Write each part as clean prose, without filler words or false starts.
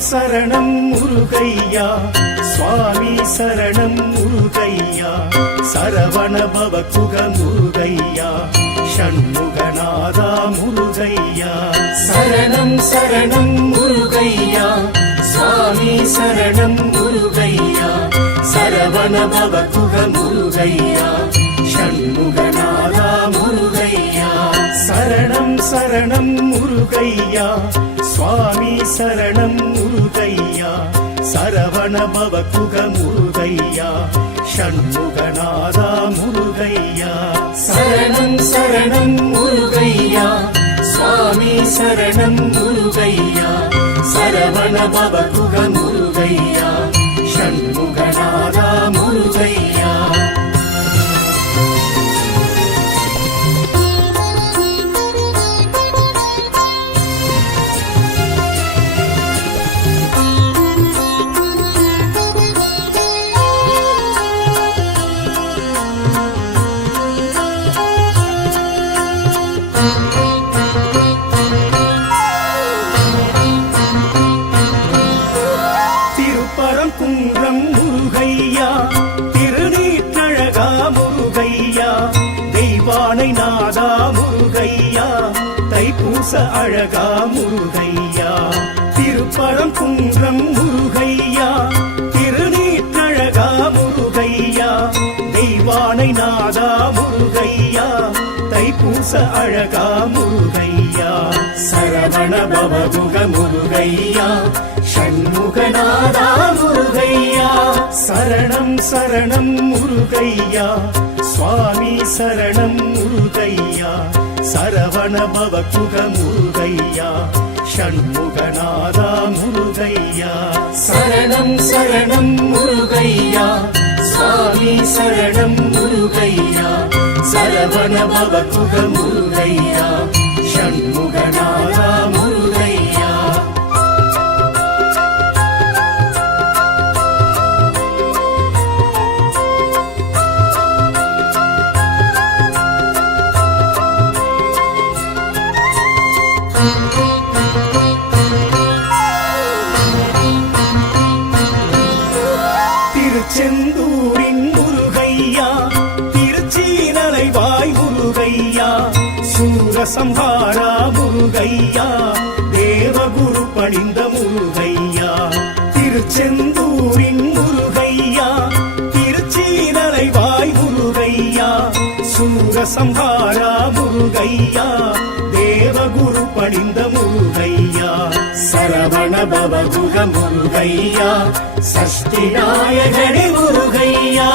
சரணம் முருகையா சுவாமி சரணம் முருகையா சரவண பவகுக முருகையா ஷண்முகநாதா முருகையா சரணம் சரணம் முருகையா சுவாமி சரணம் முருகையா சரவண பவகுக முருகையா ஷண்முகநாதா முருகையா சரணம் சரணம் முருகையா சுவாமி சரணம் முருகையா சரவண பவகுக முருகையா ஷண்முகநாதா முருகையா சரணம் சரணம் முருகையா சுவாமி சரணம் முருகையா சரவண பவகுக முருகையா ஷண்முகநாதா முருகையா குன்றம் முருகையா திருநீற்றழகா முருகையா தெய்வானை நாதா முருகையா தைப்பூச அழகா முருகையா திருப்பரம் குன்றம் முருகையா திருநீற்றழகா முருகையா தெய்வானை நாதா முருகையா தைப்பூச அழகா முருகையா சரவண பவகுக முருகையா ஷண்முகநாதா முருகையா சரணம் சரணம் முருகையா சுவாமி சரணம் முருகையா சரவண பவகுக முருகையா ஷண்முகநாதா முருகையா சரணம் சரணம் முருகையா சுவாமி சரணம் முருகையா சரவண பவகுக முருகையா ஷண்முகநாதா முருகையா திருச்செந்தூரின் முருகையா திருச்சீனலைவாய் முருகையா சூரசம்ஹாரா முருகையா தேவகுரு பணிந்த முருகையா திருச்செந்தூரின் முருகையா திருச்சீனலைவாய் முருகையா சூரசம்ஹாரா முருகையா தேவகுரு பணிந்த முருகையா சரவண பவகுக முருகையா சஷ்டி நாயகனே முருகையா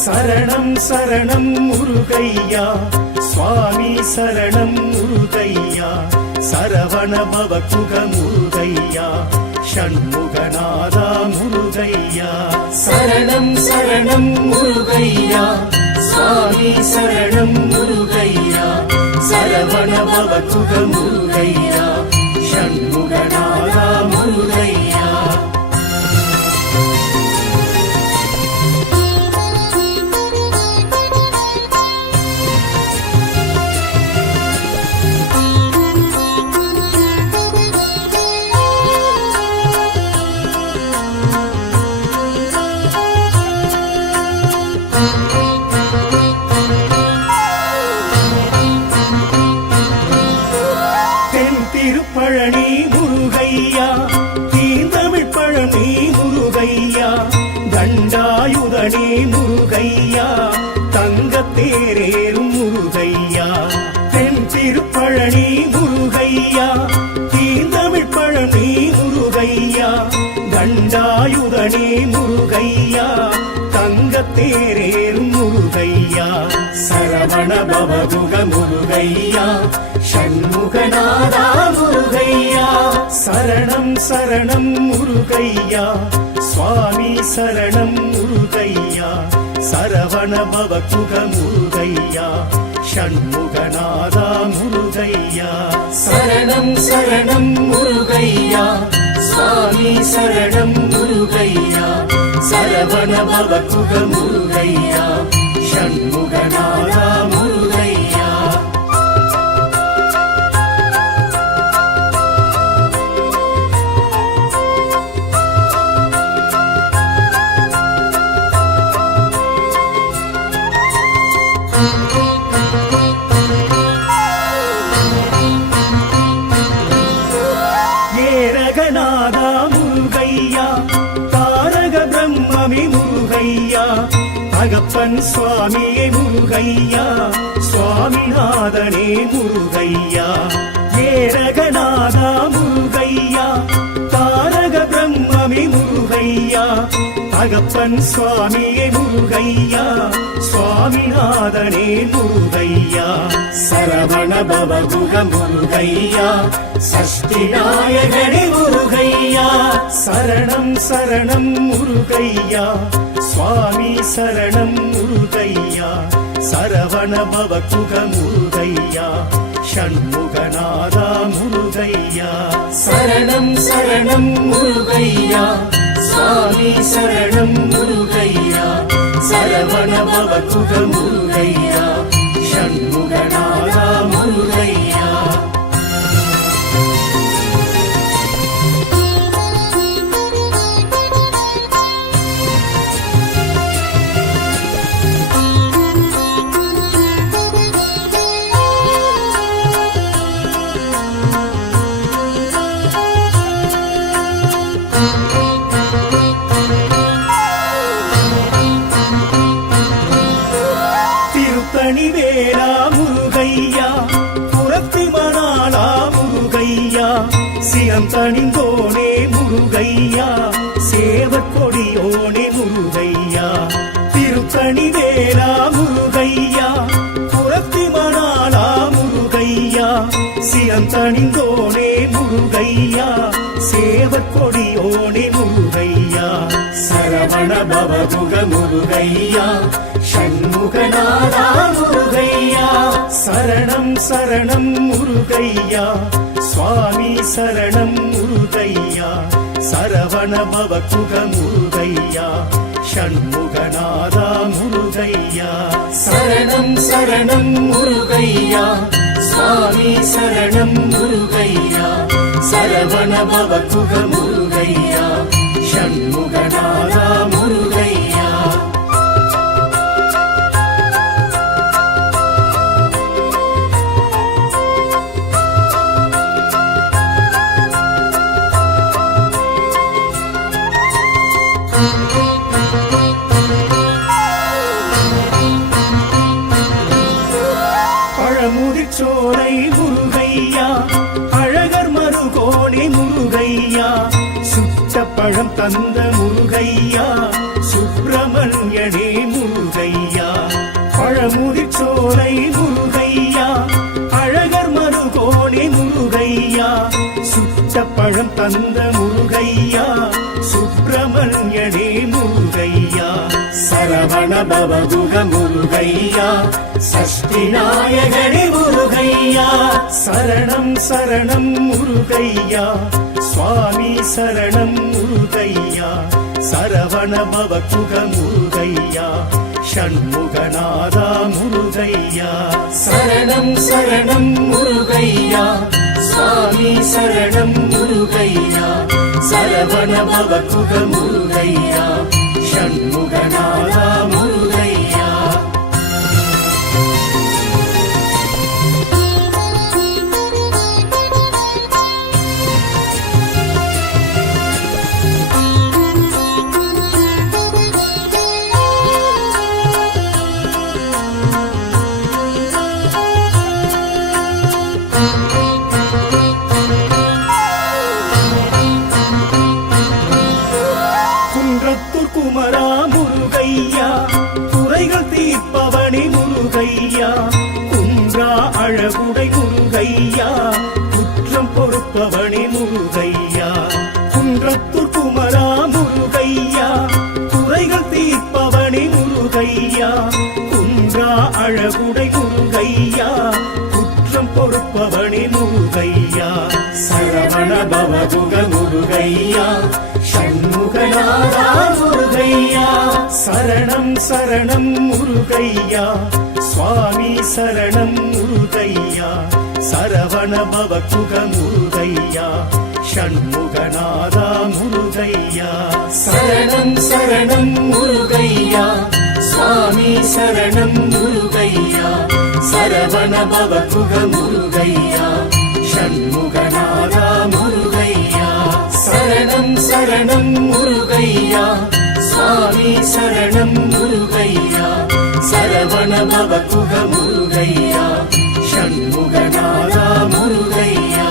சரணம் சரணம் முருகையா சுவாமி சரணம் முருகையா சரவண பவகுக முருகையா ஷண்முகநாதா முருகையா சரணம் சரணம் முருகையா சுவாமி சரணம் முருகையா சரவண பவகுக முருகையா ஷண்முகநாதா முருகையா பழனி முருகையா தீந்தமிழ் பழனி முருகையா தண்டாயுதனே முருகையா தங்கத்தேரேறும் முருகையா தென் திருப்பழனி முருகையா தீந்தமிழ் பழனி முருகையா தண்டாயுதனே முருகையா தங்கத்தேரேறும் முருகையா சரவண பவகுக முருகையா ஷண்முகநாதா முருகையா சரணம் சரணம் முருகையா சுவாமி சரணம் முருகையா சரவண பவகுக முருகையா ஷண்முகநாதா முருகையா சரணம் சரணம் முருகையா சுவாமி சரணம் முருகையா சரவண பவகுக முருகையா ஷண்முகநாதா முருகையா தகப்பன் சுவாமியே முருகையா சுவாமிநாதனே முருகையா ஏரகநாதா முருகையா தாரக பிரம்மமே முருகையா தகப்பன் சுவாமியே முருகையா சுவாமிநாதனே முருகையா சரவண பவகுக முருகையா சஷ்டி நாயகனே முருகையா சரணம் சரணம் முருகையா சுவாமி சரணம் முருகையா சரவண பவகுக முருகையா ஷண்முகநாதா முருகையா சரணம் சரணம் முருகையா சுவாமி சரணம் முருகையா சரவண பவகுக முருகையா ஷண்முகநாதா முருகையா வேளா முருகையா புறத்தி மணாளா முருகையா சிரம் தணிந்தோனே முருகையா சேவற்கொடியோனே முருகையா திருத்தணி வேளா முருகையா புறத்தி மணாளா முருகையா சிரம் தணிந்தோனே முருகையா சேவற்கொடியோனே முருகையா சரவண பவகுக முருகையா ஷண்முகநாதா முருகையா சரணம் சரணம் முருகையா சுவாமி சரணம் முருகையா சரவண பவகுக முருகையா ஷண்முகநாதா முருகையா சரணம் சரணம் முருகையா சுவாமி சரணம் முருகையா சரவண பவகுக முருகையா ஷண்முகநாதா முருகையா பழமுதிர்ச்சோலை முருகையா அழகர் மருகோணி முருகையா சுட்ட பழம் தந்த முருகையா சுப்பிரமணியனே முருகையா பழமுதிர்ச்சோலை முருகையா அழகர் மருகோணி முருகையா சுட்ட பழம் தந்த முருகையா சுப்பிரமணியனே முருகையா சரவண பவகுக முருகையா சஷ்டி நாயகனே முருகையா சரணம் சரணம் முருகையா சுவாமி சரணம் முருகையா சரவண பவகுக முருகையா ஷண்முகநாதா முருகையா சரணம் சரணம் முருகையா சுவாமி சரணம் முருகையா சரவண பவகுக முருகையா ஷண்முகநாதா முருகையா குன்றத்தூர் குமரா முருகையா குறைகள் தீர்ப்பவனே முருகையா குன்றா அழகுடை முருகையா குற்றம் பொறுப்பவனே முருகையா குன்றத்தூர் குமரா முருகையா குறைகள் தீர்ப்பவனே முருகையா குன்றா அழகுடை முருகையா குற்றம் பொறுப்பவனே முருகையா சரவண பவகுக முருகையா ஷண்முகநாதா முருகையா சரணம் சரணம் முருகையா சுவாமி சரணம் முருகையா சரவண பவகுக முருகையா ஷண்முகநாதா முருகையா சரணம் சரணம் முருகையா சுவாமி சரணம் முருகையா சரவண பவகுக முருகையா ஷண்முகநாதா முருகையா சரணம் சரணம் முருகையா சுவாமி சரணம் முருகையா சரவண பவகுக முருகையா ஷண்முகநாதா முருகையா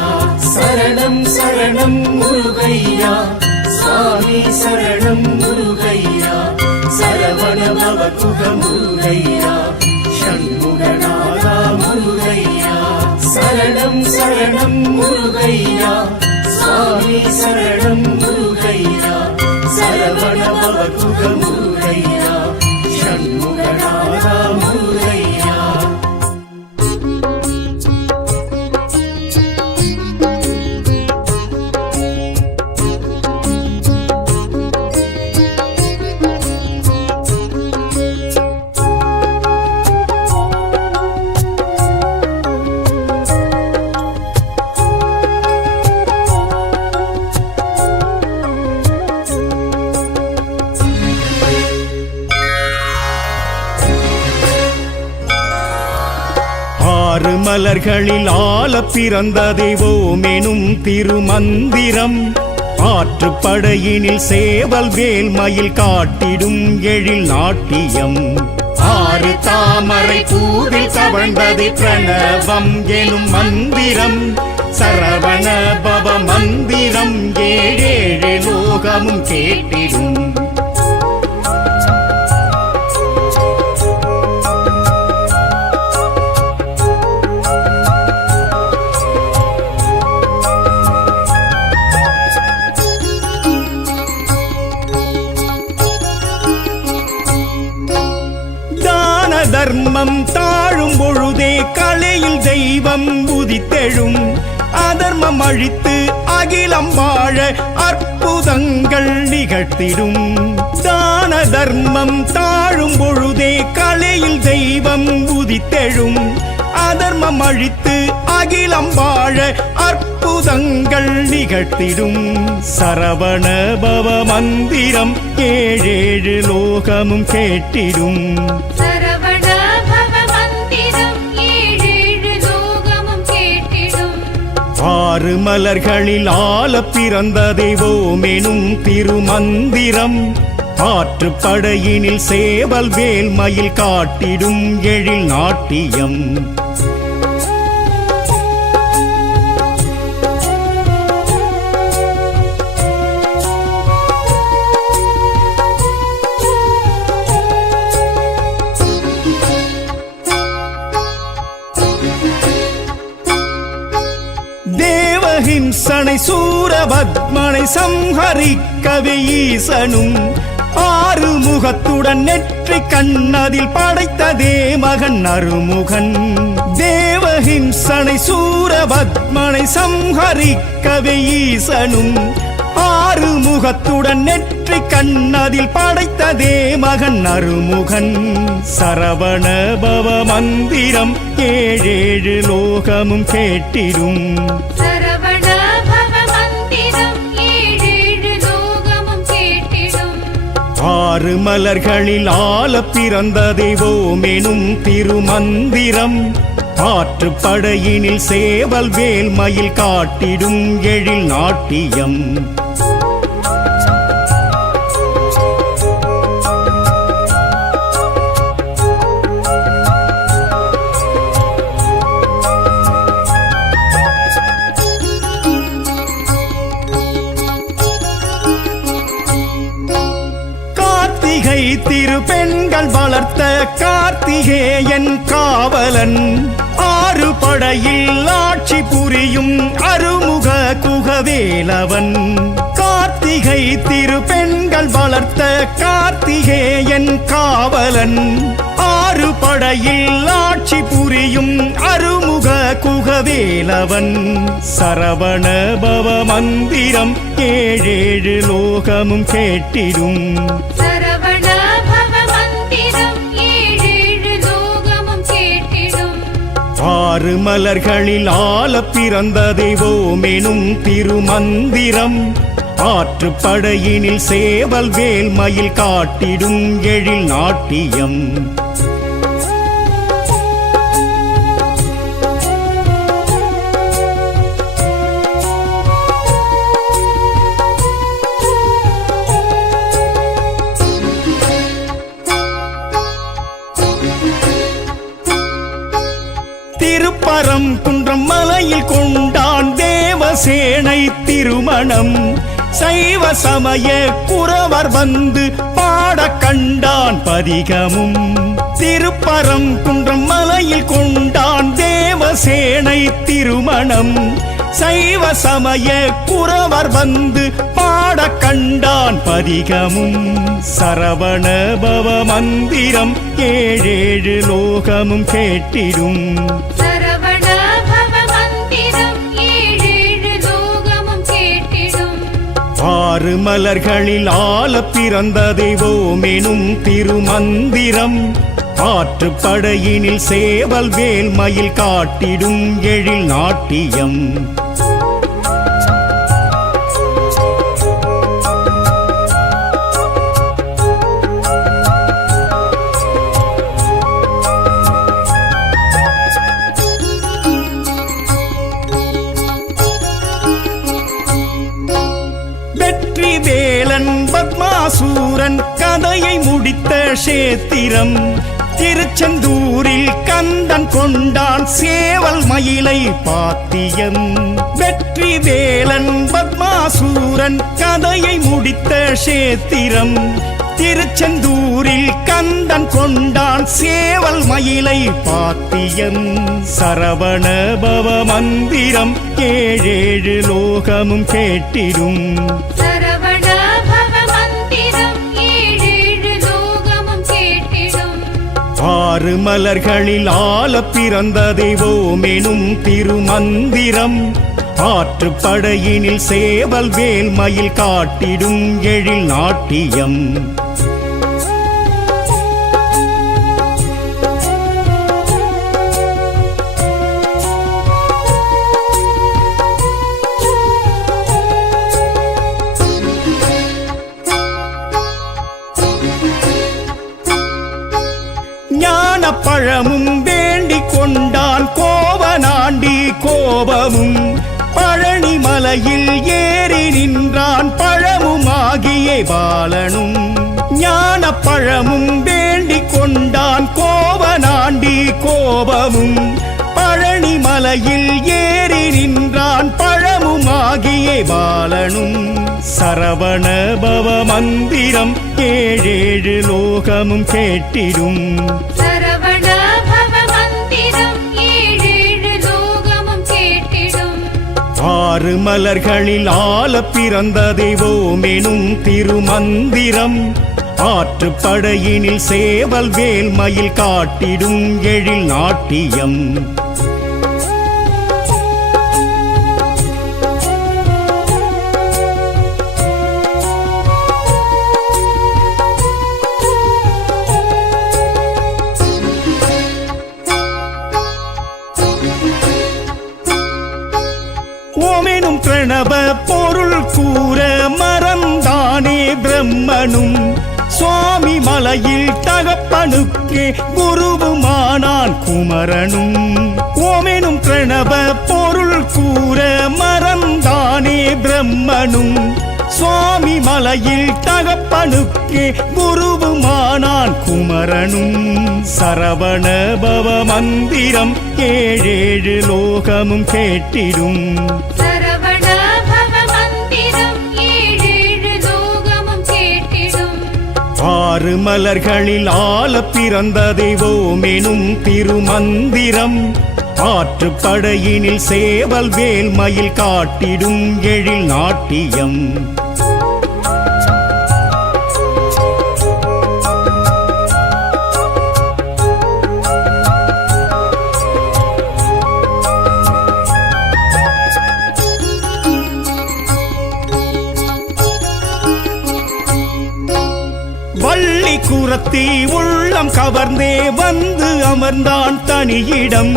சரணம் சரணம் முருகையா சுவாமி சரணம் முருகையா சரவண பவகுக முருகையா ஷண்முகநாதா முருகையா சரணம் சரணம் முருகையா சுவாமி சரணம் முருகையா சரவண பவகுக முருகையா ஷண்முகநாதா முருகையா ஆறு மலர்களில் ஆள பிறந்த தெய்வமெனும் திருமந்திரம் ஆற்றுப்படையினில் சேவல் வேல் மயில் காட்டிடும் எழில் நாட்டியம் ஆறு தாமரை பூவில் தவழ்ந்தது பிரணவம் எனும் மந்திரம் சரவண பவ மந்திரம் ஏழேழு லோகமும் கேட்டிடும் தர்மம் தாழும் பொழுதே கலையில் தெய்வம் உதித்தெழும் அதர்மம் அழித்து அகிலம் வாழ அற்புதங்கள் நிகழ்த்திடும் தான தர்மம் தாழும் பொழுதே கலையில் தெய்வம் உதித்தெழும் அதர்மம் அழித்து அகிலம் வாழ அற்புதங்கள் நிகழ்த்திடும் சரவண பவ மந்திரம் ஏழேழு லோகமும் கேட்டிடும் ஆறு மலர்களில் ஆள பிறந்த தெய்வமெனும் திருமந்திரம் ஆற்றுப்படையினில் சேவல் வேல் மயில் காட்டிடும் எழில் நாட்டியம் ஹிம்சனை சூரபத்மனை சம்ஹரிக்கவே ஈசனும் ஆறு முகத்துடன் நெற்றி கண்ணதில் படைத்ததே மகன் அருமுகன் தேவஹிம்சனை சூரபத்மனை சம்ஹரிக்கவே ஈசனும் ஆறு முகத்துடன் நெற்றி கண்ணதில் படைத்ததே மகன் அருமுகன் சரவண பவ மந்திரம் ஏழேழு லோகமும் கேட்டிடும் ஆறு மலர்களில் ஆள பிறந்த தெய்வமெனும் திருமந்திரம் ஆற்றுப்படையினில் சேவல் வேல் மயில் காட்டிடும் எழில் நாட்டியம் திரு பெண்கள் வளர்த்த கார்த்திகேயன் காவலன் ஆறு படையில் ஆட்சி புரியும் அருமுக குகவேலவன் கார்த்திகை திரு பெண்கள் வளர்த்த கார்த்திகேயன் காவலன் ஆறு படையில் ஆட்சி புரியும் அருமுக குகவேலவன் சரவண பவ மந்திரம் ஏழேழு லோகமும் கேட்டிடும் ஆறு மலர்களில் ஆள பிறந்த தெய்வமெனும் திருமந்திரம் ஆற்றுப்படையினில் சேவல் வேல் மயில் காட்டிடும் எழில் நாட்டியம் திருப்பரங்குன்றம் மலையில் கொண்டான் தேவசேனை திருமணம் சைவ சமய குறவர் வந்து பாட கண்டான் பதிகமும் திருப்பரங்குன்றம் மலையில் கொண்டான் தேவசேனை திருமணம் சைவ சமய குறவர் வந்து பாட கண்டான் பதிகமும் சரவண பவ மந்திரம் ஏழேழு லோகமும் கேட்டிடும் சரவண பவ மந்திரம் ஏழேழு லோகமும் கேட்டிடும் ஆறு மலர்களில் ஆல பிறந்த தெய்வமெனும் திருமந்திரம் ஆற்றுப்படையினில் சேவல் வேல் மயில் காட்டிடும் எழில் நாட்டியம் வெற்றி வேலன் பத்மாசூரன் கதையை முடித்த சேத்திரம் திருச்செந்தூரில் கந்தன் கொண்டான் சேவல் மயிலை பாத்தியம் வெற்றி வேலன் பத்மாசூரன் கதையை முடித்த சேத்திரம் திருச்செந்தூரில் கந்தன் கொண்டான் சேவல் மயிலை பாத்தியம் சரவண பவ மந்திரம் ஏழேழு லோகமும் கேட்டிடும் சரவண பவ மந்திரம் ஏழேழு லோகமும் கேட்டிடும் ஆறு மலர்களில் ஆல பிறந்த தெய்வமெனும் திருமந்திரம் ஆற்றுப்படையினில் சேவல் வேல் மயில் காட்டிடும் எழில் நாட்டியம் ஞான பழமும் வேண்டிக் கொண்டான் கோவனாண்டி கோபமும் பழனி மலையில் ஏறி நின்றான் பழமுமாகிய பாலனும் ஞான பழமும் வேண்டிக் கொண்டான் கோவனாண்டி கோபமும் பழனி மலையில் ஏறி நின்றான் பழமுமாகிய பாலனும் சரவண பவ மந்திரம் ஏழேழு லோகமும் கேட்டிடும் சரவண பவ மந்திரம் ஏழேழு லோகமும் கேட்டிடும் ஆறு மலர்களில் ஆல பிறந்த தெய்வமெனும் திருமந்திரம் ஆற்றுப்படையினில் சேவல் வேல் மயில் காட்டிடும் எழில் நாட்டியம் ஓமெனும் பிரணவ பொருள் கூற மறந்தானே பிரம்மனும் சுவாமி மலையில் தகப்பனுக்கே குருவுமானான் குமரனும் ஓமெனும் பிரணவ பொருள் கூற மறந்தானே பிரம்மனும் சுவாமி மலையில் தகப்பனுக்கே குருவுமானான் குமரனும் சரவண பவ மந்திரம் ஏழேழு லோகமும் கேட்டிடும் சரவண பவ மந்திரம் ஏழேழு லோகமும் கேட்டிடும் ஆறு மலர்களில் ஆல பிறந்த தெய்வமெனும் திருமந்திரம் ஆற்றுப்படையினில் சேவல் வேல் மயில் காட்டிடும் எழில் நாட்டியம் வள்ளி குரத்தி உள்ளம் கவர்ந்தே வந்து அமர்ந்தான் தனியிடம்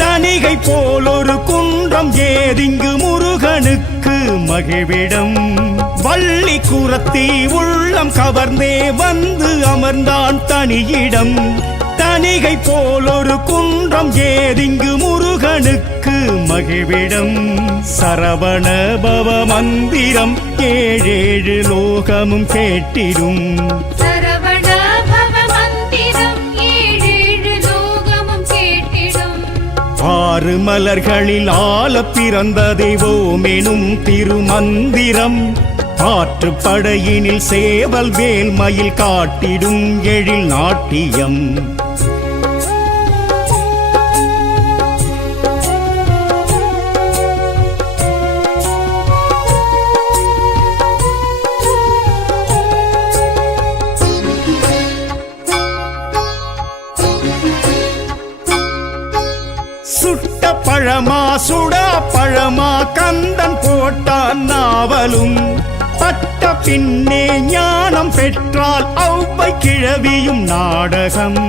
தனிகை போல் ஒரு குன்றம் ஏதிங்கு முருகனுக்கு மகிழ்விடம் வள்ளி குரத்தி உள்ளம் கவர்ந்தே வந்து அமர்ந்தான் தனியிடம் தனிகை போல் ஒரு குன்றம் ஏதிங்கு முருகனுக்கு மகிழ்விடம் சரவண பவ மந்திரம் ஏழேழு லோகமும் கேட்டிடும் சரவண பவ மந்திரம் ஏழேழு லோகமும் கேட்டிடும் ஆறு மலர்களில் ஆள பிறந்த தெய்வோமெனும் திருமந்திரம் ஆற்றுப்படையினில் சேவல் வேல் மயில் காட்டிடும் எழில் நாட்டியம் சுட்ட பழமா சுடா பழமா கந்தன் போட்டான் நாவலும் பட்ட பின்னே ஞானம் பெற்றால் ஔவை கிழவியும் நாடகம்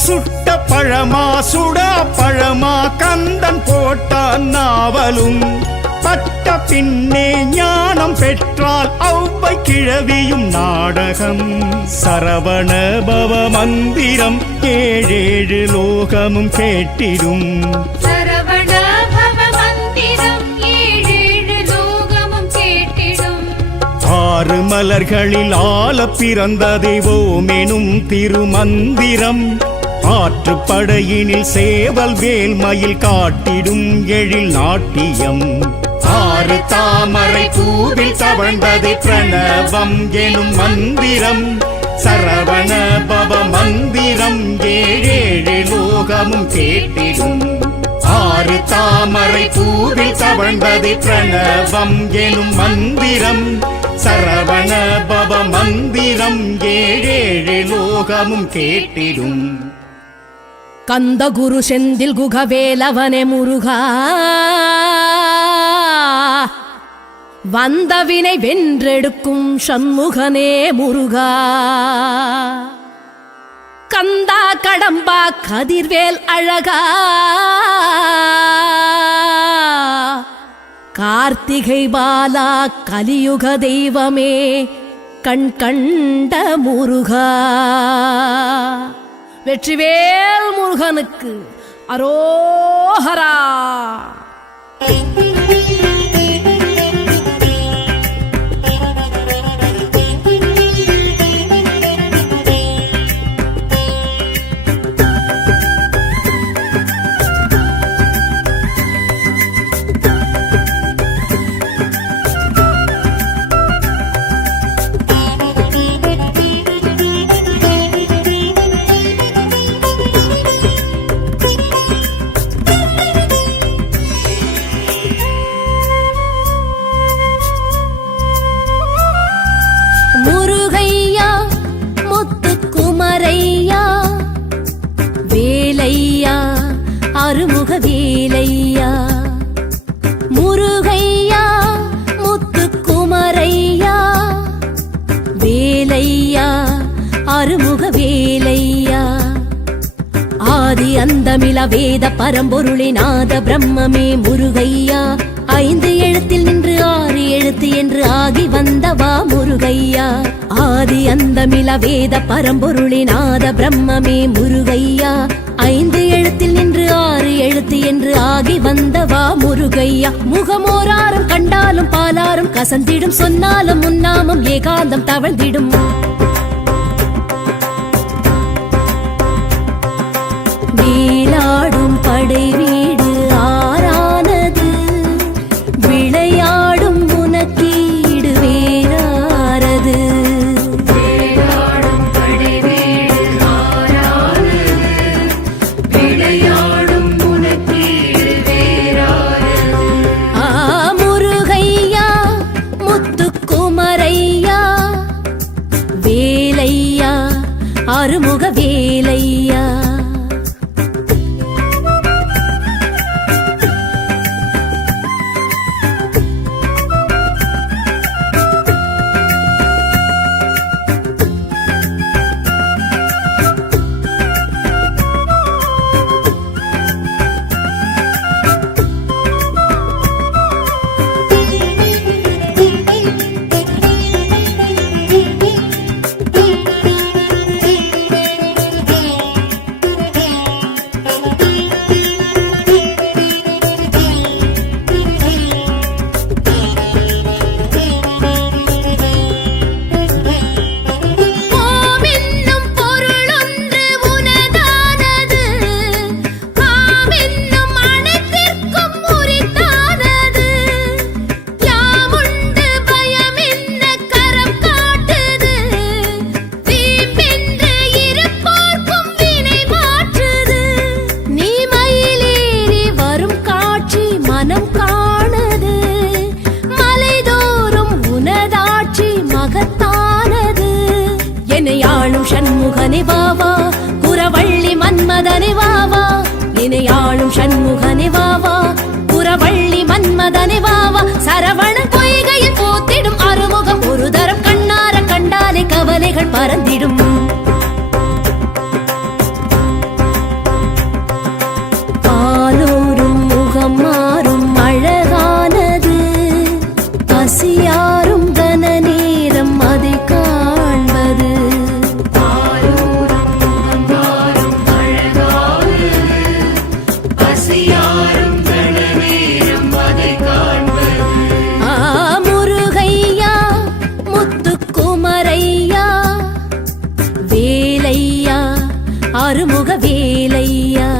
சுட்ட பழமா சுடா பழமா கந்தன் போட்டான் நாவலும் பட்ட பின்னே ஞானம் பெற்றால் ஔவை கிழவியும் நாடகம் சரவண பவ மந்திரம் ஏழேழு லோகமும் கேட்டிடும் சரவண பவ மந்திரம் ஏழேழு லோகமும் கேட்டிடும் ஆறு மலர்களில் ஆள பிறந்த தெய்வோமெனும் திருமந்திரம் ஆற்றுப்படையினில் சேவல் வேல் மயில் காட்டிடும் எழில் நாட்டியம் ஆறு தாமரை பூவில் தவழ்ந்தது பிரணவம் எனும் மந்திரம் சரவண பவ மந்திரம் ஏழேழு லோகமும் கேட்டிடும் ஆறு தாமரை பூவில் தவழ்ந்தது பிரணவம் எனும் மந்திரம் சரவண பவ மந்திரம் ஏழேழு லோகமும் கேட்டிடும் கந்த குரு செந்தில் குகவேலவனே முருகா வந்தவினை வென்றெடுக்கும் சண்முகனே முருகா கந்தா கடம்பா கதிர்வேல் அழகா கார்த்திகை பாலா கலியுக தெய்வமே கண் கண்ட முருகா வெற்றிவேல் முருகனுக்கு அரோஹரா. அருமுக வேலையா முருகையா முத்துக்குமரையா வேலையா அருமுக வேலையா ஆதி அந்தமில வேத பரம்பொருளினாத பிரம்மமே முருகையா ஐந்து எழுத்தில் நின்று ஆறு எழுத்து என்று ஆகி வந்தவா முருகையா ஆதி அந்தமில வேத பரம்பொருளினாத பிரம்மமே முருகையா ஐந்து எழுத்தில் நின்று ஆறு எழுத்து என்று ஆகி வந்தவா முருகையா முகமோராரும் கண்டாலும் பாலாரும் கசந்திடும் சொன்னாலும் முன்னாமும் ஏகாந்தம் தவழ்ந்திடும் வேலாடும் படை வீடு ஆறானது விளையாடும் உனக்கீடு வேறாரது வேலாடும் படை வீடு ஆறானது விளையாடும் உனக்கீடு வேறாரது முருகையா முத்துக்குமரையா வேலையா அருமுக வேலையா ஆறுமுகனே வாவா புறவள்ளி மன்மதனே வாவா சரவண பொய்கையில் போத்திடும் அறுமுகம் ஒரு தரம் கண்ணார கண்டாலே கவலைகள் பறந்திடும் பாலூரும் முகம் மாறும் அழகானது பசியாரும் கன நேரம் அதை காண்பது முருகையா முத்துக்குமரையா வேலையா அறுமுக வேலையா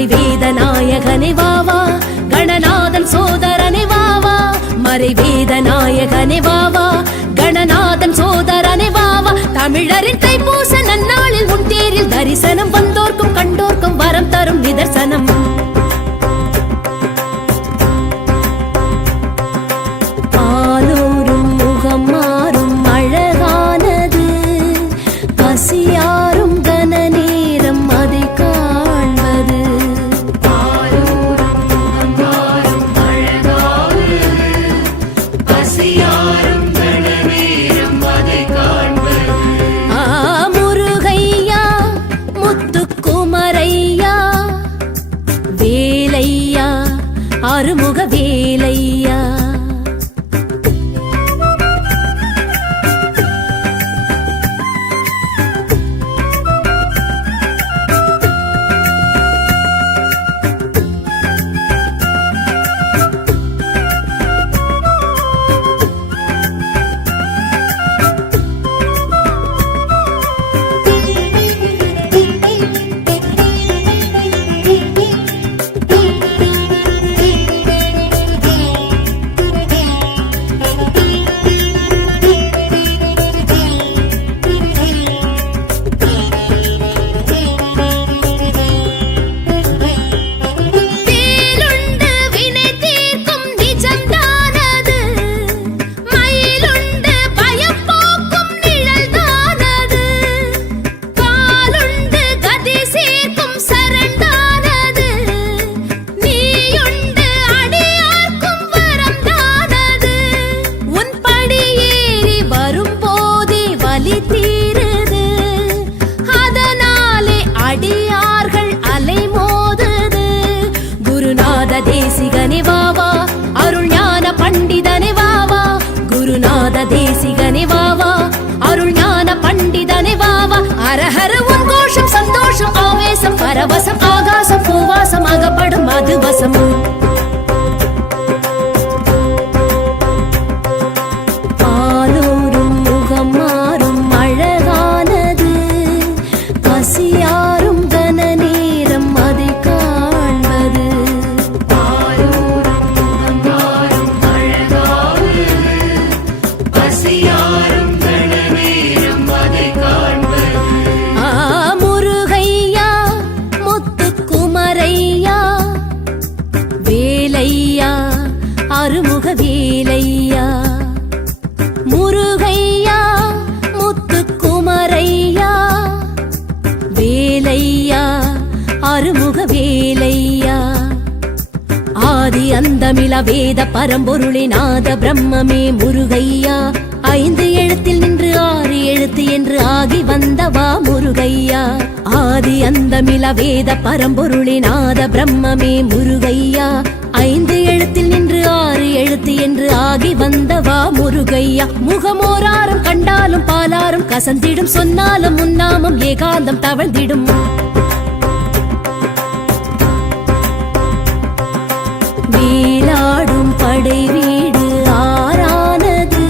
மறைவேதநாயகனே வாவா கணநாதன் சோதரனே வாவா மறைவேதநாயகனே வாவா கணநாதன் சோதரனே வாவா தமிழரின் தைப்பூச நன்னாளில் உன் தேரில் தரிசனம் வந்தோர்க்கும் கண்டோர்க்கும் வரம் தரும் நிதர்சனம் பாலூரும் முகம் மாறும் அழகானது பசியாரும் கன நேரம் அதை காண்பது முருகையா முத்துக்குமரையா வேலையா அறுமுக வேலையா தேசிகனே வாவா அருள் ஞான பண்டிதனே வாவா குருநாத தேசிகனே வாவா அருள் ஞான பண்டிதனே வாவா அரஹர உன் கோஷம் சந்தோஷம் ஆவேசம் பரவசம் ஆகாசம் பூவாசம் அகப்படும் மதுவசம் பாலூரும் முகம் மாறும் அழகானது பசியாரும் கன நேரம் அதை காண்பது முருகையா முத்துக்குமரையா வேலையா அறுமுக வேலையா முருகையா முத்துக்குமரையா வேலையா அறுமுக வேலையா ஆதி அந்தமில வேத பரம்பொருளே நாத பிரம்மமே முருகையா ஐந்து எழுத்தில் நின்று ஆறு எழுத்து என்று ஆகி வந்தவா முருகையா. ஆதி அந்தமில வேத பரம்பொருளின் ஆத பிரம்மமே முருகையா. 5 எழுத்தில் நின்று 6 எழுத்து என்று ஆகி வந்தவா முருகையா. முகமோராரும் கண்டாலும் பாலாரும் கசந்திடும், சொன்னாலும் முன்னாமும் ஏகாந்தம் தவழ்ந்திடும். வேலாடும் படை வீடு ஆறானது,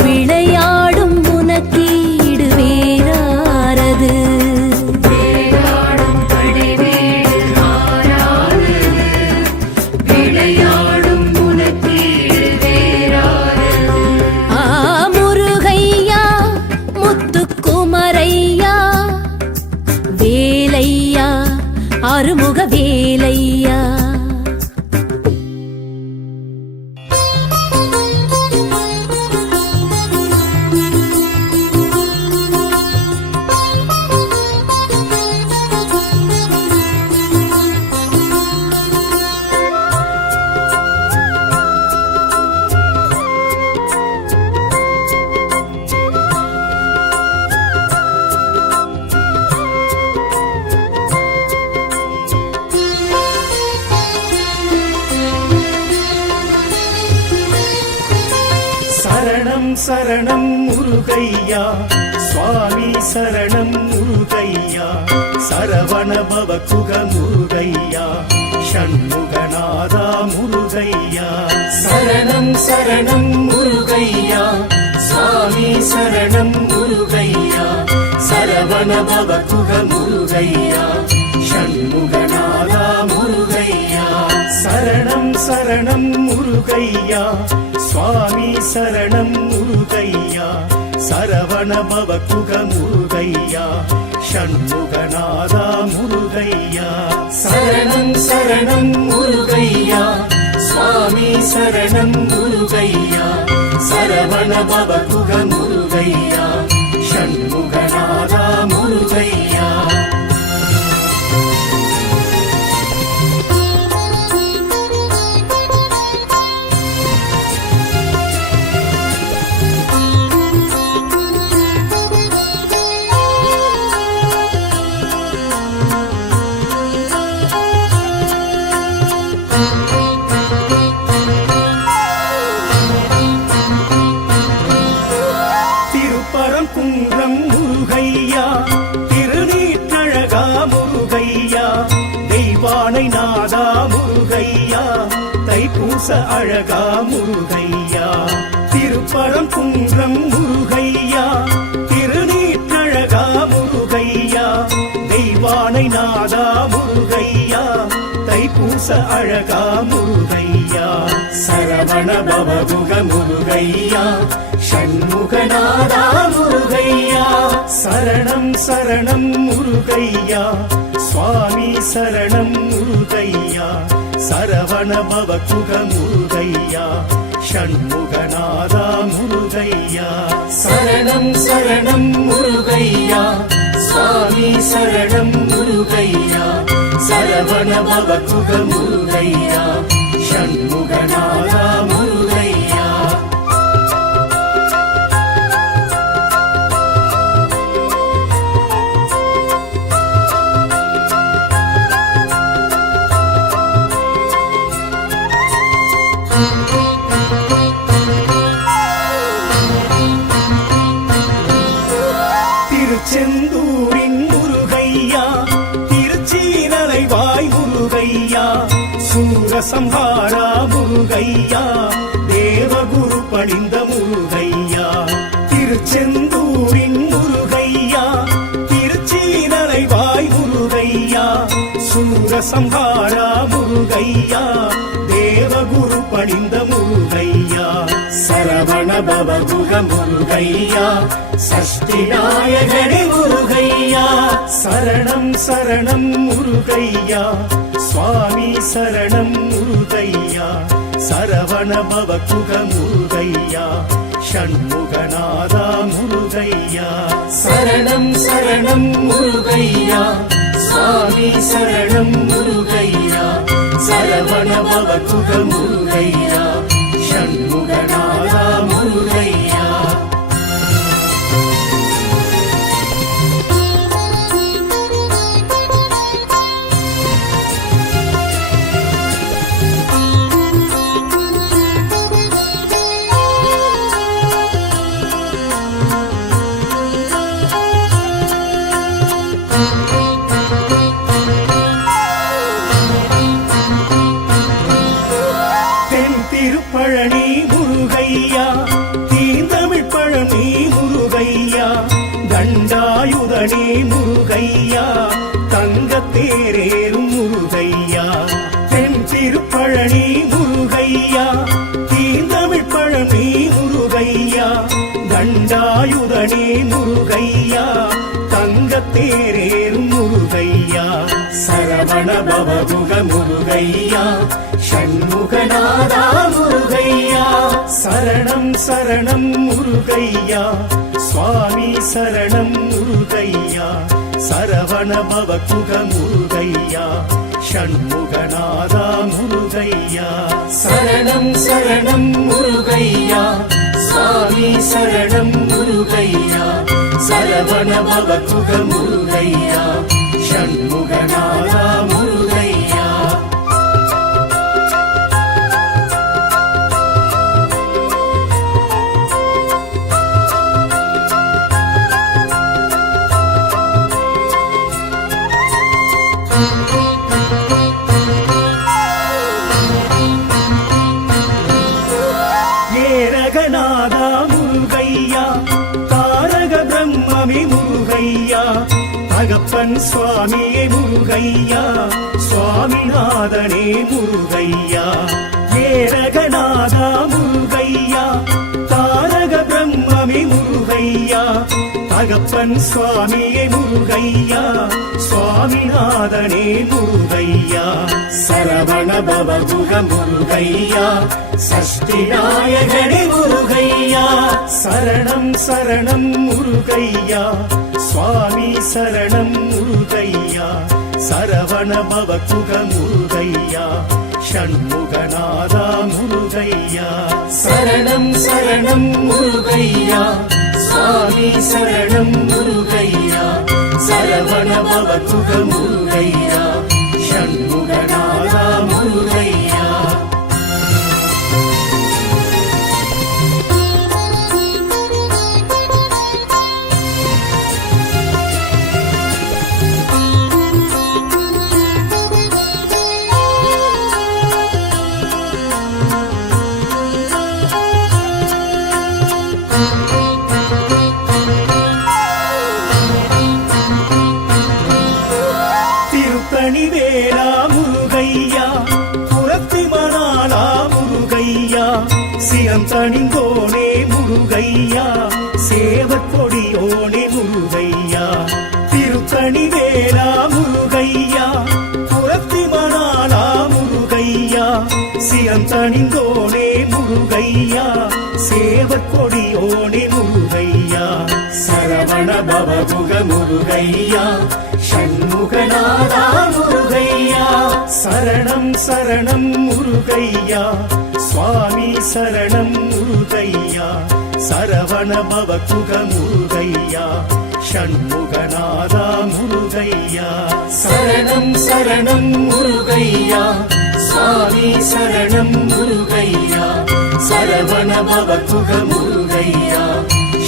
விளையாடும் உனக்கீடு வேறாரது. வேலாடும் படை வீடு ஆறானது, விளையாடும் உனக்கீடு வேறாரது. முருகையா முத்துக்குமரையா வேலையா அருமுக வேலையா. சரணம் சரணம் முருகையா, சுவாமி சரணம் முருகையா. சரவண பவகுக முருகையா, ஷண்முகநாதா முருகையா. சரணம் சரணம் முருகையா, சுவாமி சரணம் முருகையா. சரவண பவகுக முருகையா, ஷண்முகநாதா முருகையா. சரணம் சரணம் முருகையா, சுவாமி சரணம் முருகையா. சரவண பவகுக முருகையா, ஷண்முகநாதா முருகையா. சரணம் சரணம் முருகையா, சுவாமி சரணம் முருகையா. சரவண பவகுக முருகையா, ஷண்முகநாதா முருகையா. திருப்பரங்குன்றம் முருகையா, திருநீற்றழகா முருகையா. தெய்வானை நாதா முருகையா, தைப்பூச அழகா முருகையா. திருப்பரங்குன்றம் முருகையா, திருநீற்றழகா முருகையா. தெய்வானை நாதா முருகையா, தைப்பூச அழகா முருகையா. சரவண பவகுக முருகையா, ஷண்முகநாதா முருகையா. சரணம் சரணம் முருகையா, சுவாமி சரணம் முருகையா. சரவண பவகுக முருகையா, ஷண்முகநாதா முருகையா. சரணம் சரணம் முருகையா, சுவாமி சரணம் முருகையா. சரவண பவகுக முருகையா, ஷண்முகநாதா முருகையா. திருச்செந்தூரின் முருகையா, திருச்சீரலைவாய் முருகையா. சூரசம்ஹாரா முருகையா, தேவகுரு பணிந்த முருகையா. திருச்செந்தூரின் முருகையா, திருச்சீரலைவாய் முருகையா. சூரசம்ஹாரா முருகையா, தேவகுரு பணிந்த முருகையா. சரவண பவகுக முருகையா, சஷ்டிநாயகனே முருகையா. சரணம் சரணம் முருகையா, சுவாமி சரணம் முருகையா. சரவண பவகுக முருகையா, ஷண்முகநாதா முருகையா. சரணம் சரணம் முருகையா, சுவாமி சரணம் முருகையா. சரவண பவகுக முருகையா, ஷண்முகநாதா முருகையா. தண்டாயுதனே முருகையா தங்கத்தேரேறும் முருகையா தென் திருப்பழனி முருகையா தீந்தமிழ் பழனி முருகையா தண்டாயுதனே முருகையா தங்கத்தேரேறும் முருகையா சரவண பவமுக முருகையா ஷண்முகநாதா முருகையா சரணம் சரணம் முருகையா சுவாமி சரணம் முருகையா சரவண பவகுக முருகையா ஷண்முகநாதா முருகையா சரணம் சரணம் முருகையா சுவாமி சரணம் முருகையா சரவண பவகுக முருகையா ஷண்முகநாதா முருகையா ஏரகநாதா முருகையா தாரக பிரம்மமே முருகையா தகப்பன் சுவாமியே முருகையா சுவாமிநாதனே முருகையா ஏரகநாதா முருகையா தாரக பிரம்மமே முருகையா தகப்பன் சுவாமியே முருகையா சுவாமிநாதனே முருகையா சரவண பவகுக முருகையா சஷ்டிநாயகனே முருகையா சரணம் சரணம் முருகையா சுவாமி சரணம் முருகையா சரவண பவகுக முருகையா ஷண்முகநாதா முருகையா சரணம் சரணம் முருகையா சுவாமி சரணம் முருகையா சரவண பவகுக முருகையா ஷண்முகநாதா முருகையா திருத்தணிவேலா முருகையா புறத்தி மணாலா முருகையா சிரம் தணிந்தோனே முருகையா சேவற்கொடியோனே முருகையா திருத்தணிவேலா முருகையா புறத்தி மணாலா முருகையா சிரம் தணிந்தோனே முருகையா சேவற்கொடியோனே முருகையா சரவண பவகுக முருகையா ஷண்முகநாதா முருகையா சரணம் சரணம் முருகையா சுவாமி சரணம் முருகையா சரவண பவகுக முருகையா ஷண்முகநாதா முருகையா சரணம் சரணம் முருகையா சுவாமி சரணம் முருகையா சரவண பவகுக முருகையா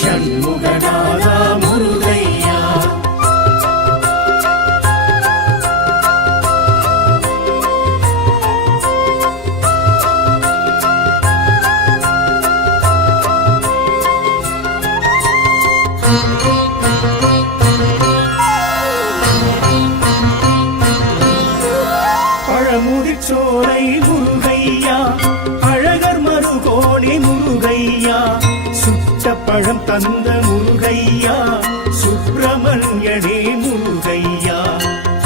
ஷண்முகநாதா முருகையா பழமுதிர்ச்சோலை முருகையா அழகர் மருகோணி முருகையா சுட்ட பழம் தந்த முருகையா சுப்பிரமணியனே முருகையா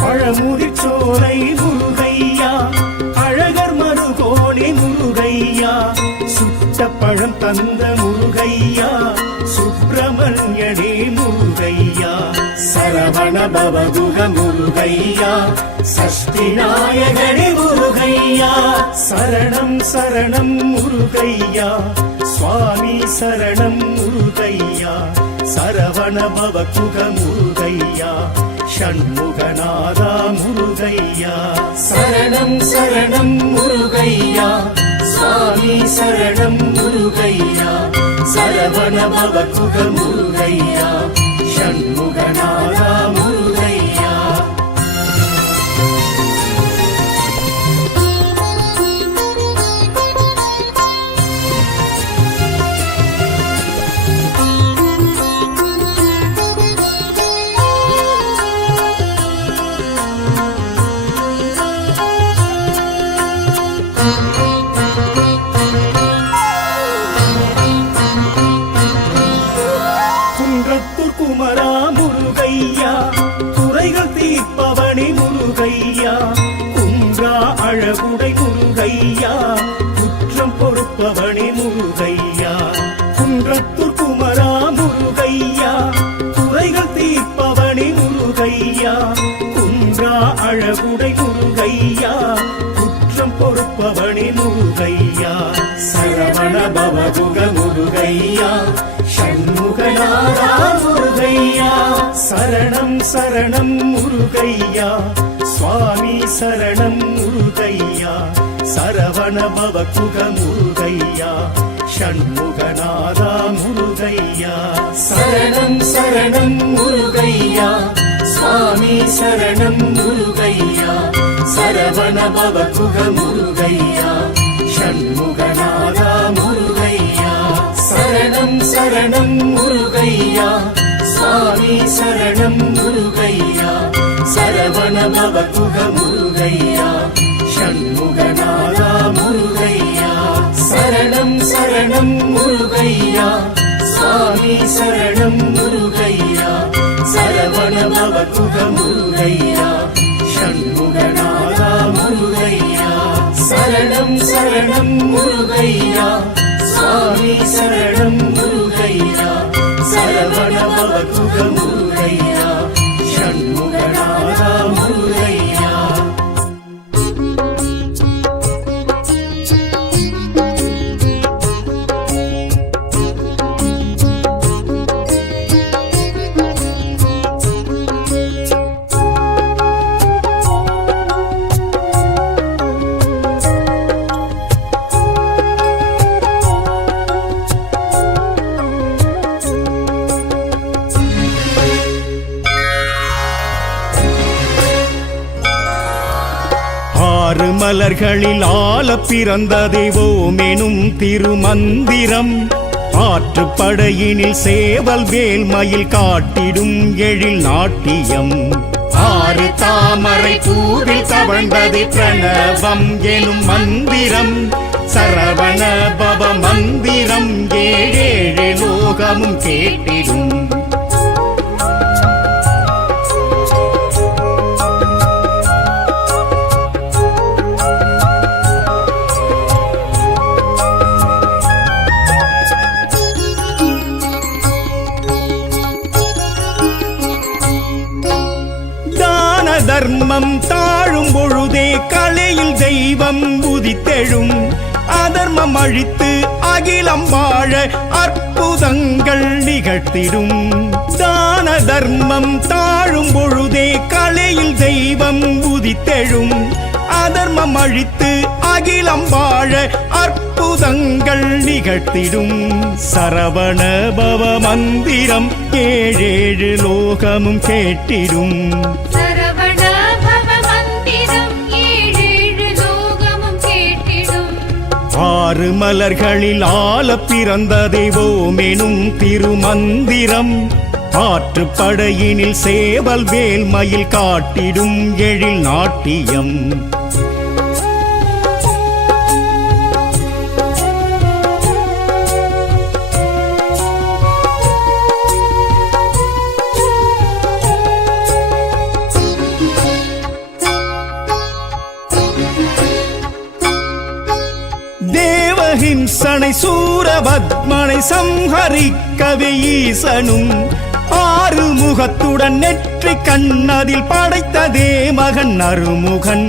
பழமுதிர்ச்சோலை முருகையா அழகர் மருகோணி முருகையா சுட்ட பழம் தந்த முருகையா சுப்பிரமணியனே முருகையா சரவண பவகுக முருகையா சஷ்டிநாயகனே முருகையா சரணம் சரணம் முருகையா சுவாமி சரணம் முருகையா சரவண பவகுக முருகையா ஷண்முகநாதா முருகையா சரணம் சரணம் முருகையா சுவாமி சரணம் முருகையா சரவண பவகுக முருகையா ஷண்முகநாதா முருகையா குமரா முருகையா குறைகள் தீர்ப்பவனே முருகையா குன்றா அழகுடை முருகையா குற்றம் பொறுப்பவனே முருகையா குன்றத்தூர் குமரா முருகையா குறைகள் தீர்ப்பவனே முருகையா குன்றா அழகுடை முருகையா குற்றம் பொறுப்பவனே முருகையா சரவண பவகுக முருகையா ஷண்முகநாதா முருகையா சரணம் சரணம் முருகையா சுவாமி சரணம் முருகையா சரவண பவகுக முருகையா ஷண்முகநாதா முருகையா சரணம் சரணம் முருகையா சுவாமி சரணம் முருகையா சரவண பவகுக முருகையா ஷண்முகநாதா முருகையா சரணம் சரணம் முருகையா சுவாமி சரணம் முருகையா சரவண பவகுக முருகையா ஷண்முகநாதா முருகையா சரணம் சரணம் முருகையா சுவாமி சரணம் முருகையா சரவண பவகுக முருகையா ஷண்முகநாதா முருகையா சரணம் சரணம் முருகையா சுவாமி சரணம் முருகையா சரவண பவகுக முருகையா ஷண்முகநாதா முருகையா ஆறு மலர்களில் ஆள பிறந்த தெய்வமெனும் திருமந்திரம் ஆற்றுப்படையினில் சேவல் வேல்மயில் காட்டிடும் எழில் நாட்டியம் ஆறு தாமரை பூவில் தவழ்ந்தது பிரணவம் எனும் மந்திரம் சரவண பவ மந்திரம் ஏழேழு லோகமும் கேட்டிடும் தர்மம் தாழும் பொழுதே கலையில் தெய்வம் உதித்தெழும் அதர்மம் அழித்து அகிலம் வாழ அற்புதங்கள் நிகழ்த்திடும் தான தர்மம் தாழும் பொழுதே கலையில் தெய்வம் உதித்தெழும் அதர்மம் அழித்து அகிலம் வாழ அற்புதங்கள் நிகழ்த்திடும் சரவண பவ மந்திரம் ஏழேழு லோகமும் கேட்டிடும் ஆறு மலர்களில் ஆள பிறந்த தெய்வமெனும் திருமந்திரம் ஆற்றுப்படையினில் சேவல் வேல்மயில் காட்டிடும் எழில் நாட்டியம் தேவஹிம்சனை சூரபத்மனை சம்ஹரிக்கவே ஈசனும் ஆறு முகத்துடன் நெற்றி கண்ணதில் படைத்ததே மகன் அருமுகன்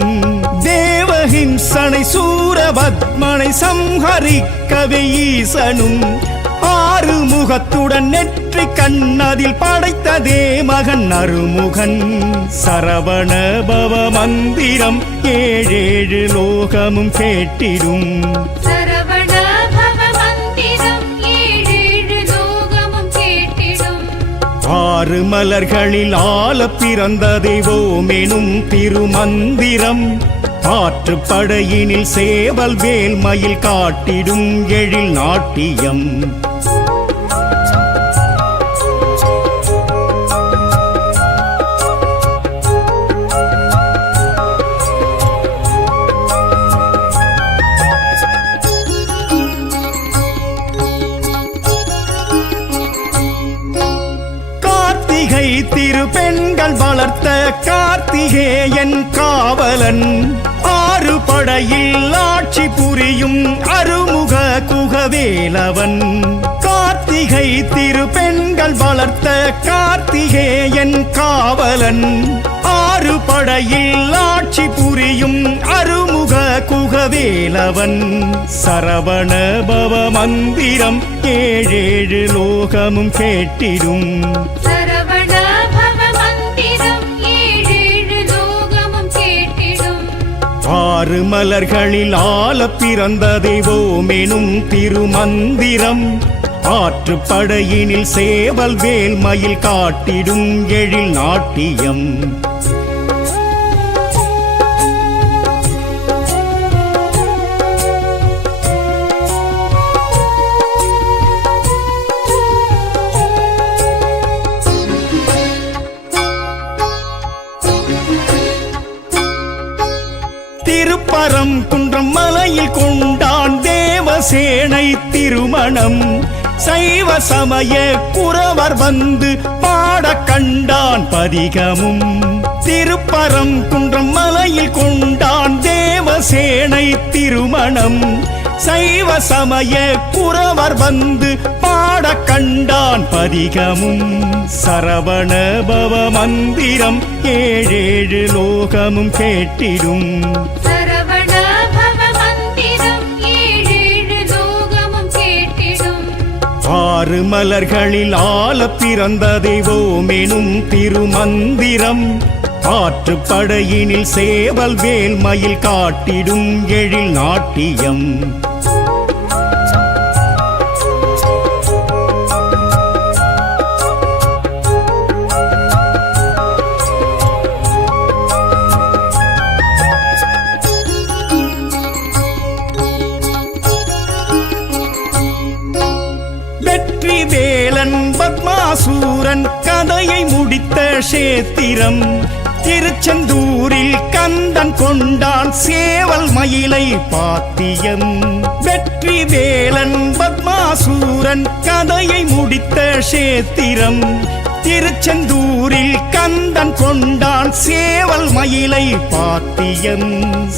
தேவஹிம்சனை சூரபத்மனை சம்ஹரிக்கவே ஈசனும் ஆறு முகத்துடன் நெற்றி கண்ணதில் படைத்ததே மகன் அருமுகன் சரவண பவ மந்திரம் ஏழேழு லோகமும் கேட்டிடும் ஆறு மலர்களில் ஆள பிறந்த தெய்வமெனும் திருமந்திரம் ஆற்றுப்படையினில் சேவல் வேல்மயில் காட்டிடும் எழில் நாட்டியம் கார்த்திகை திருப்பெண்கள் வளர்த்த கார்த்திகேயன் காவலன் ஆறு படையில் ஆட்சி புரியும் அருமுக குகவேலவன் கார்த்திகை திருப்பெண்கள் வளர்த்த கார்த்திகேயன் காவலன் ஆறு படையில் ஆட்சி புரியும் அருமுக குகவேலவன் சரவண பவ மந்திரம் ஏழேழு லோகமும் கேட்டிடும் சரவண பவ மந்திரம் ஏழேழு லோகமும் கேட்டிடும் ஆறு மலர்களில் ஆல பிறந்த தெய்வோமெனும் திருமந்திரம் ஆற்றுப்படையினில் சேவல் வேல் மயில் காட்டிடும் எழில் நாட்டியம் திருப்பரம் குன்றம் மலையில் கொண்டான் தேவசேனை திருமணம் சைவ சமய குறவர் வந்து பாட கண்டான் பதிகமும் திருப்பரம் குன்றம் மலையில் கொண்டான் தேவசேனை திருமணம் சைவ சமய குறவர் வந்து பாட கண்டான் பதிகமும் சரவண பவ மந்திரம் ஏழேழு லோகமும் கேட்டிடும் சரவண பவ மந்திரம் ஏழேழு லோகமும் கேட்டிடும் ஆறு மலர்களில் ஆல பிறந்த தெய்வோமெனும் திருமந்திரம் ஆற்றுப்படையினில் சேவல் வேல் மயில் காட்டிடும் எழில் நாட்டியம் வெற்றி வேலன் பத்மாசூரன் கதையை முடித்த சேத்திரம் திருச்செந்தூரில் கந்தன் கொண்டான் சேவல் மயிலை பாத்தியம் வெற்றி வேலன் பத்மாசூரன் கதையை முடித்த சேத்திரம் திருச்செந்தூரில் கந்தன் கொண்டான் சேவல் மயிலை பாத்தியம்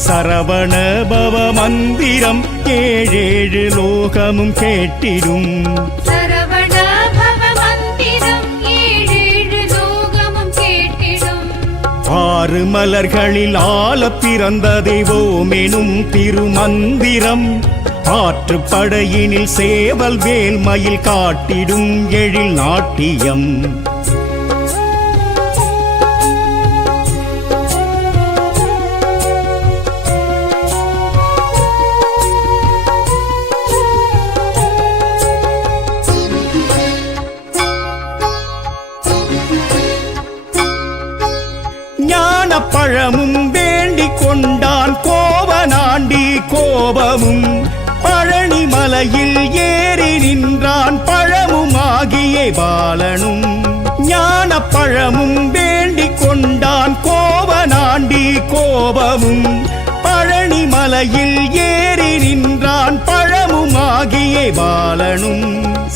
சரவண பவ மந்திரம் ஏழேழு லோகமும் கேட்டிடும் சரவண பவ மந்திரம் ஏழேழு லோகமும் கேட்டிடும் ஆறு மலர்களில் ஆல பிறந்த தெய்வோமெனும் திருமந்திரம் ஆற்றுப்படையினில் சேவல் வேல் மயில் காட்டிடும் எழில் நாட்டியம் பழமும் வேண்டிக் கொண்டான் கோவனாண்டி கோபமும் பழனி மலையில் ஏறி நின்றான் பழமுமாகிய பாலனும் ஞான பழமும் வேண்டிக் கொண்டான் கோவனாண்டி கோபமும் பழனி மலையில் ஏறி நின்றான் பழமுமாகிய பாலனும்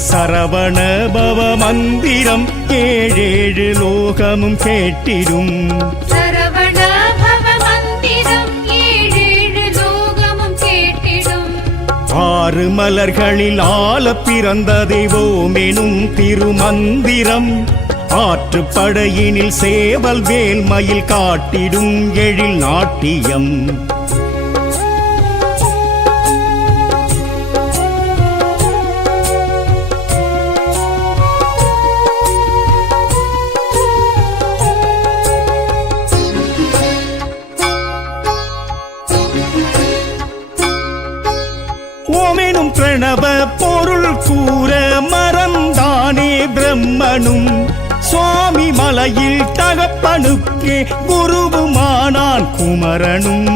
சரவண பவ மந்திரம் ஏழேழு லோகமும் கேட்டிடும் சரவண பவ மந்திரம் ஏழேழு லோகமும் கேட்டிடும் ஆறு மலர்களில் ஆல பிறந்த தெய்வோமெனும் திருமந்திரம் ஆற்றுப்படையினில் சேவல் வேல் மயில் காட்டிடும் எழில் நாட்டியம் ஓமெனும் பிரணவ பொருள் கூற மறந்தானே பிரம்மனும் சுவாமி மலையில் தகப்பனுக்கே குருவுமானான் குமரனும்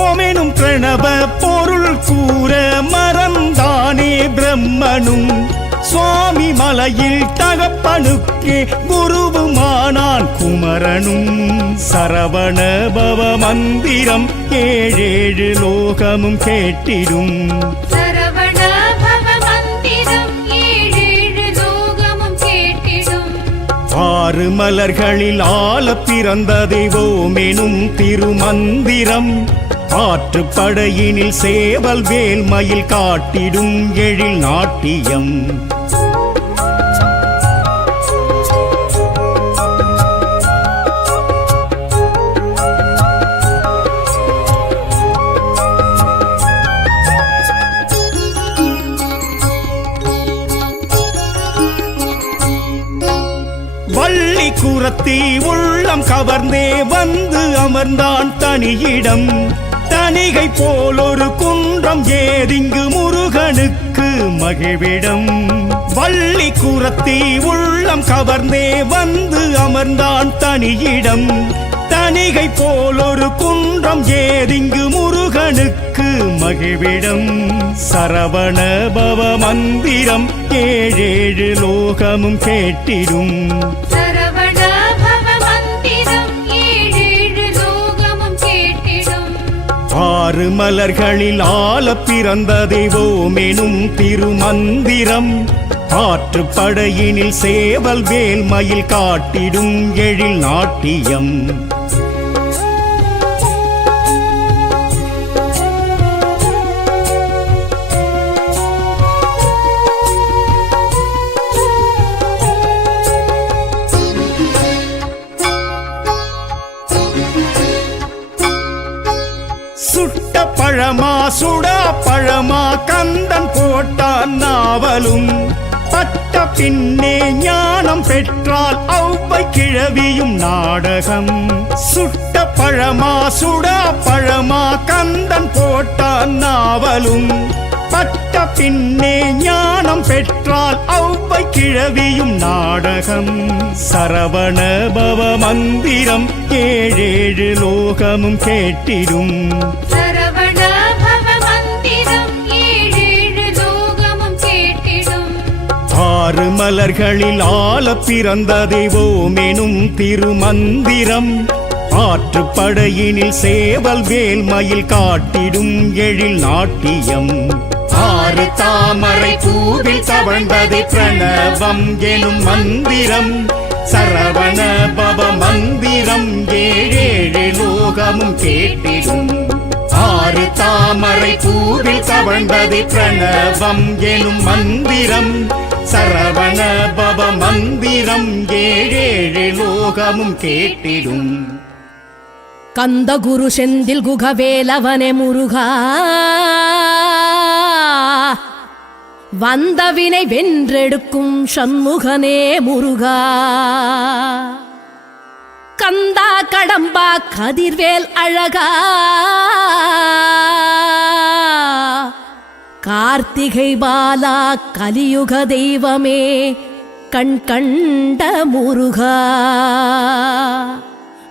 ஓமெனும் பிரணவ பொருள் கூற மறந்தானே பிரம்மனும் சுவாமி மலையில் தகப்பனுக்கே குருவுமானான் குமரனும் சரவண பவ மந்திரம் ஏழேழு லோகமும் கேட்டிடும் சரவண பவ மந்திரம் ஏழேழு லோகமும் கேட்டிடும் ஆறு மலர்களில் ஆள பிறந்த தெய்வமெனும் திருமந்திரம் ஆற்றுப்படையினில் சேவல் வேல் மயில் காட்டிடும் எழில் நாட்டியம் வள்ளி குரத்தி உள்ளம் கவர்ந்தே வந்து அமர்ந்தான் தனியிடம் தனிகை போல் ஒரு குன்றம் ஏதிங்கு முருகனுக்கு மகிழ்விடம் வள்ளி குரத்தி உள்ளம் கவர்ந்தே வந்து அமர்ந்தான் தனியிடம் தனிகை போல் ஒரு குன்றம் ஏதிங்கு முருகனுக்கு மகிழ்விடம் சரவண பவ மந்திரம் ஏழேழு லோகமும் கேட்டிடும் சரவண பவ மந்திரம் ஏழேழு லோகமும் கேட்டிடும் ஆறு மலர்களில் ஆள பிறந்த தெய்வமெனும் திருமந்திரம் ஆற்றுப்படையினில் சேவல் வேல் மயில் காட்டிடும் எழில் நாட்டியம் சுட்ட பழமா சுடா பழமா கந்தன் போட்டான் நாவலும் பட்ட பின்னே ஞானம் பெற்றால் ஔவை கிழவியும் நாடகம் சுட்ட பழமா சுடா பழமா கந்தன் போட்டான் நாவலும் பட்ட பின்னே ஞானம் பெற்றால் ஔவை கிழவியும் நாடகம் சரவண பவ மந்திரம் ஏழேழு லோகமும் கேட்டிடும் சரவண பவ மந்திரம் ஏழேழு லோகமும் கேட்டிடும் ஆறு மலர்களில் ஆள பிறந்த தெய்வமெனும் திருமந்திரம் ஆற்றுப்படையினில் சேவல் வேல் மயில் காட்டிடும் எழில் நாட்டியம் ஆறு தாமரை பூவில் தவழ்ந்தது பிரணவம் எனும் மந்திரம் சரவண பவ மந்திரம் ஏழேழு லோகமும் கேட்டிடும் ஆறு தாமரை பூவில் தவழ்ந்தது பிரணவம் எனும் மந்திரம் சரவண பவ மந்திரம் ஏழேழு லோகமும் கேட்டிடும் கந்த குரு செந்தில் குகவேலவனே முருகா வந்தவினை வென்றெடுக்கும் சண்முகனே முருகா கந்தா கடம்பா கதிர்வேல் அழகா கார்த்திகை பாலா கலியுக தெய்வமே கண் கண்ட முருகா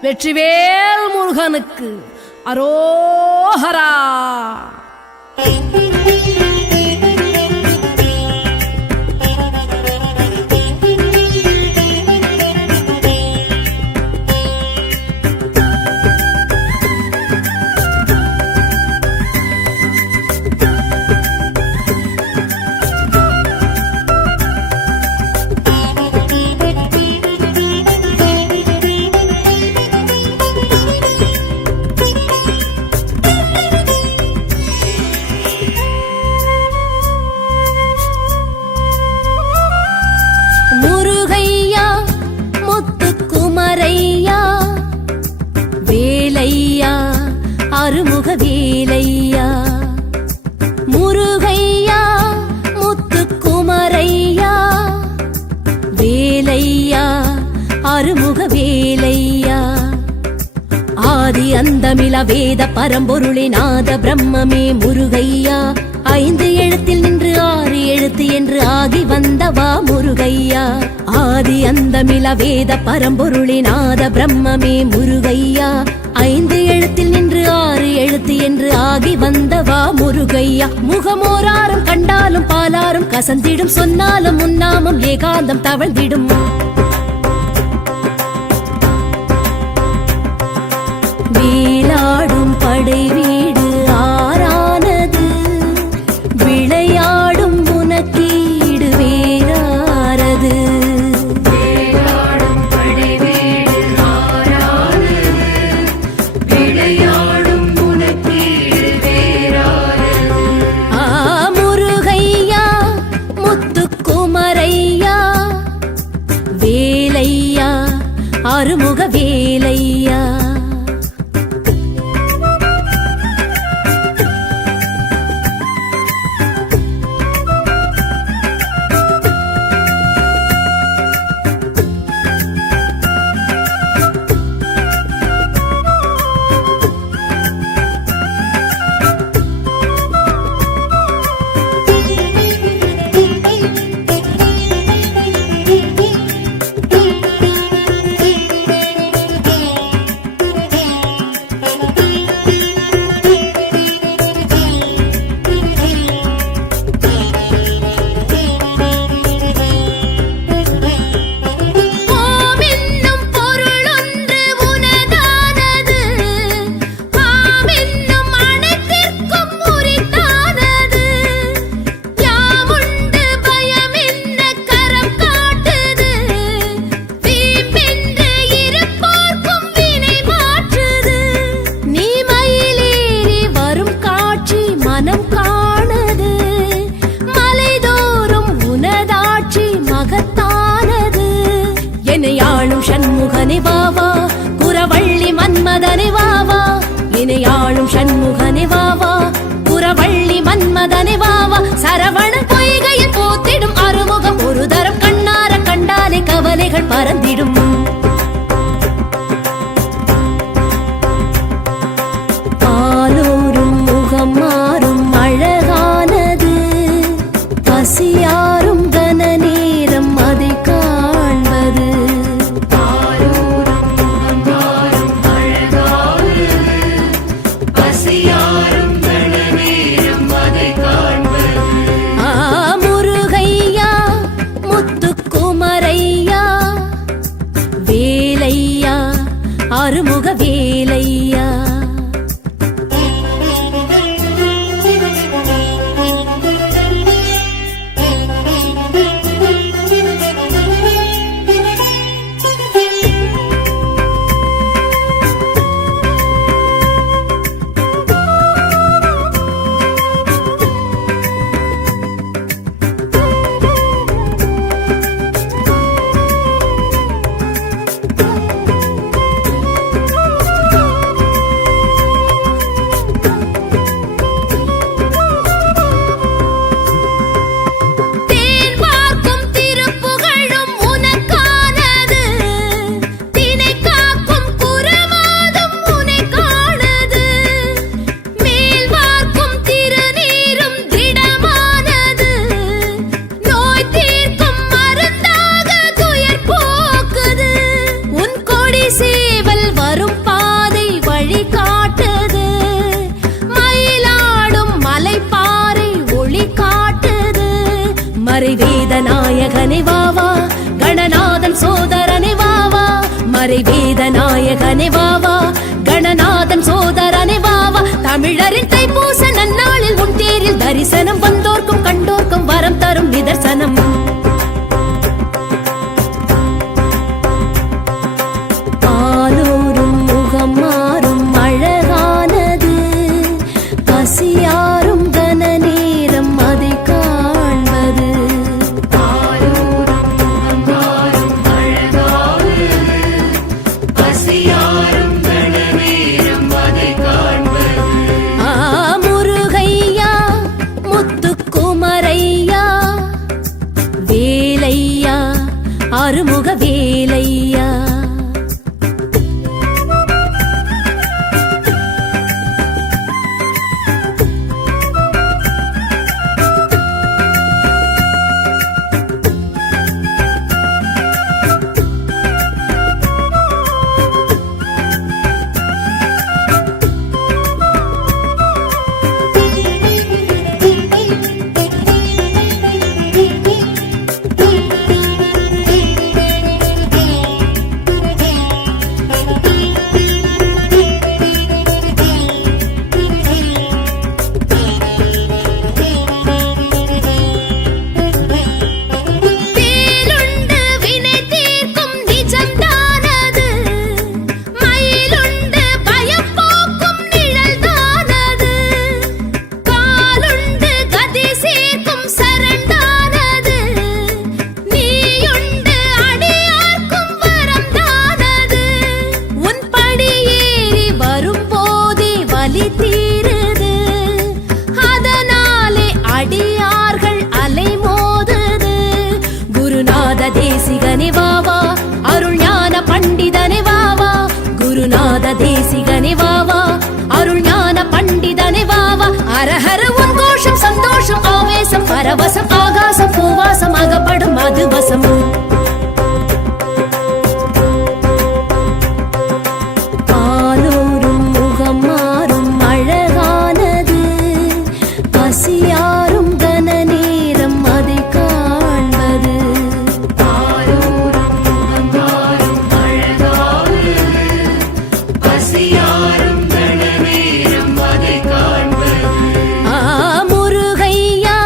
வெற்றிவேல் முருகனுக்கு அரோஹரா. அருமுக வேலையா முருகையா முத்துக்குமரையா வேலையா அருமுக வேலையா ஆதி அந்தமில வேத பரம்பொருளே நாத பிரம்மமே முருகையா ஐந்து எழுத்தில் நின்று ஆறு எழுத்து என்று ஆகி வந்தவா முருகையா ஆதி அந்தமில வேத பரம்பொருளே நாத பிரம்மமே முருகையா ஐந்து எழுத்தில் நின்று ஆறு எழுத்து என்று ஆகி வந்தவா முருகையா முகமோராரும் கண்டாலும் பாலாரும் கசந்திடும் சொன்னாலும் முன்னாமும் ஏகாந்தம் தவழ்ந்திடும் வீலாடும் படை வீடு ஆறானது விளையாடும் உனக்கீடு வேறாரது வீலாடும் படை அருமுக வேலையா. சண்முகனே வாவா, குரவள்ளி மன்மதனே வாவா, இணையாளும் சண்முகனே வாவா, குரவள்ளி மன்மதனே வாவா. சரவண பொய்கையில் போத்திடும் அறுமுகம் ஒரு தரம் கண்ணார கண்டாலே கவலைகள் பறந்திடும். ஆலோரும் முகம் மாறும் அழகானது, பசியாரும் கன நேரம் அதை காண்பது. அருமுக வேலையா. மறைவேதநாயகனே வாவா, கணநாதன் சோதரனே வாவா, மறைவேதநாயகனே வாவா, கணநாதன் சோதரனே வாவா. தமிழரின் தைப்பூச நன்னாளில் உன் தேரில் தரிசனம், வந்தோர்க்கும் கண்டோர்க்கும் வரம் தரும் நிதர்சனம். ஆலோரும் முகம் மாறும் அழகானது, பசியாரும் கன நேரம் அதை காண்பது. முருகையா முத்துக்குமரையா, பரவசம் ஆகாசம் பூவாசம் அகப்படும் அது வசம் பாலூரும் முகம் மாறும் அழகானது பசியாரும் கன நேரம் அதை காண்பது பாலூரும் முகம் மாறும் அழகானது பசியாரும் கன நேரம் அதை காண்பது முருகையா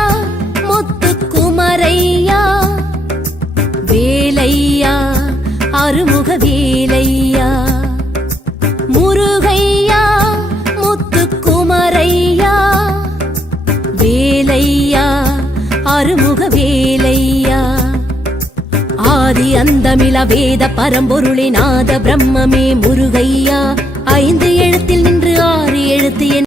முத்துக்குமரையா வேலையா அருமுக வேலையா முருகையா முத்துக்குமரையா வேலையா அருமுக வேலையா ஆதி அந்தமில வேத பரம்பொருளின் நாத பிரம்மமே முருகையா 5 எழுத்தில் நின்று 6 எழுத்து